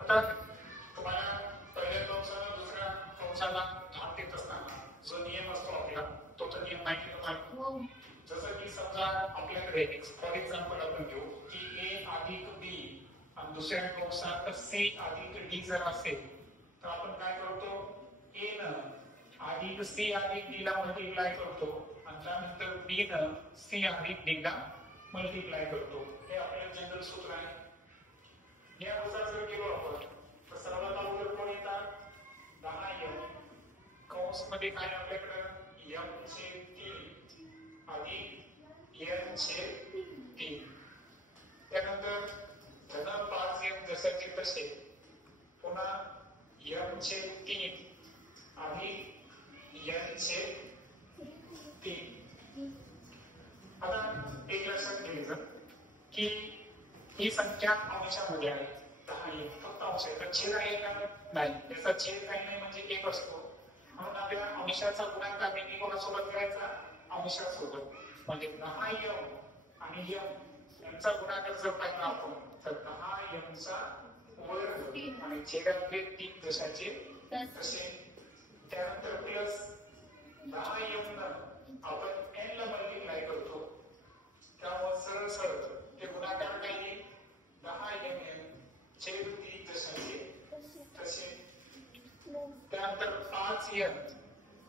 आता तुम्हाला पहिल्या कंसाला दुसऱ्या कंसाला घात देत असताना जो नियम असतो आपला तो तर नियम माहिती तुम्हाला. जसं की समजा आपल्याकडे फॉर एक्झाम्पल आपण घेऊ की ए अधिक बी आणि दुसऱ्या कंसात सी अधिक डी जर असेल तर आपण काय करतो ए न अधिक सी अधिक डी ला मल्टिप्लाय करतो आणि त्यानंतर बी न सी अधिक डी ला मल्टिप्लाय करतो. हे आपलं जनरल सूत्र आहे. यानुसार जर गेलो आपण तर सर्वात अगोदर कोण येतात 10m कंस मध्ये काय आपल्याकडे m छेद 3 अधिक n छेद 3. त्यानंतर धन 5m जशाचे तसे पुन्हा m छेद 3 अधिक n छेद 3. आता एक लक्षात घ्यायचं की ही संख्या अंशामध्ये आहे 10 फक्त अंश आहे तर छेद आहे का नाही. त्याचा छेद काही नाही म्हणजे एक असतो म्हणून आपल्याला अंशाचा गुणाकार नेहमी कोणासोबत करायचा अंशासोबत. म्हणजे 10m आणि m यांचा गुणाकार जर पाहिला आपण तर 10m चा वर्ग आणि छेदातले 3 जशाचे तसे. त्यानंतर प्लस 10m न आपण n ला मल्टिप्लाय करतो त्यामुळे सरळ सरळ ते गुणाकार काय येईल 10m छेद 3 जशाचे तसे. त्यानंतर 5n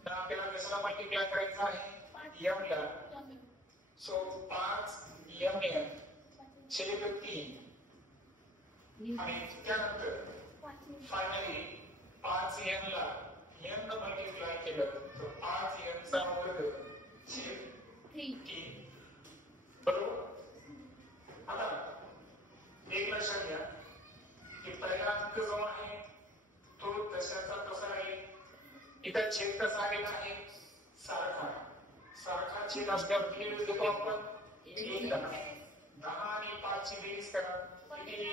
तर आपल्याला कशाला मल्टिप्लाय करायचं आहे m ला. सो 5mn छेद 3 आणि त्यानंतर फायनली 5n ला n न मल्टिप्लाय केलं तर 5n चा वर्ग छेद 3. बरोबर. आता एक लक्षात घ्या की पहिला अंक जो आहे तो तशाचा तसा आहे. इथं छेद कसा आलेला आहे सारखा सारखा छेद असल्यावर किती देतो आपण 1 10 आणि 5 ची बेरीज करा किती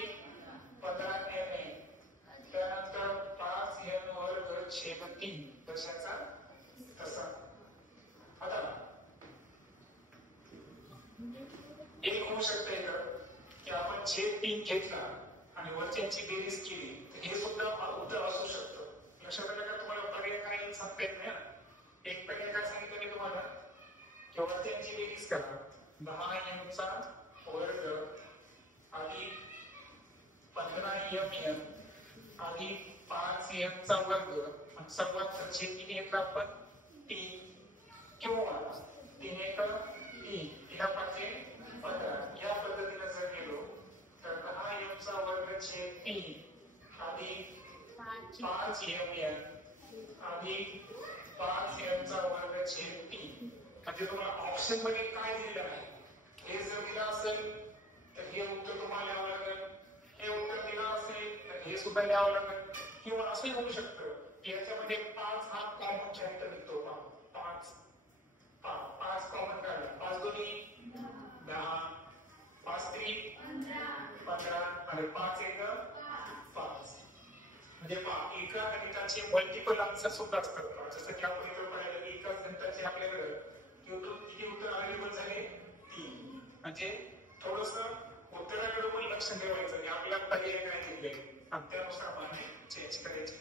15n. त्यानंतर 5n वर्ग छेद 3 तशाचा तसा. आता एक होऊ शकते की आपण छेद 3 घेतला आणि वरच्यांची बेरीज केली तर हे सुद्धा उत्तर असू शकतं. लक्षात आलं का तुम्हाला पर्याय काही सांगता येत नाही. एक पर्याय काय सांगितलं मी तुम्हाला की वरच्यांची बेरीज करा 10m चा वर्ग अधिक 15mn अधिक 5m चा वर्ग आणि सर्वात छेद किती येतं आपण 3 किंवा 3 1 3 या पाचे 15 या पद्धतीने जर गेलो तर 10m चा वर्ग छेद 3 अधिक 5mn अधिक 5m चा वर्ग छेद 3. म्हणजे तुम्हाला ऑप्शन मध्ये काय दिलेलं आहे हे जर दिलं असेल तर हे उत्तर तुम्हाला द्यावं लागेल. हे उत्तर दिलं असेल तर हे सुद्धा द्यावं लागेल. किंवा असं होऊ शकतं की याच्यामध्ये 5 हा कॉमन फॅक्टर निघतो. 5 कॉमन काढला 5 दोन्ही 10 5 3 15 आणि 5 1 5. म्हणजे एका गणिताचे मल्टिपल आन्सर सुद्धा असतात. जसं की आपण इथे पाहिलं की एकाच गणिताचे आपल्याकडे किती उत्तर अवेलेबल झाले 3. म्हणजे थोडस उत्तराकडे पण लक्ष ठेवायचं की आपल्याला पर्याय काय दिले आणि त्यानुसार माने चेंज करायचे.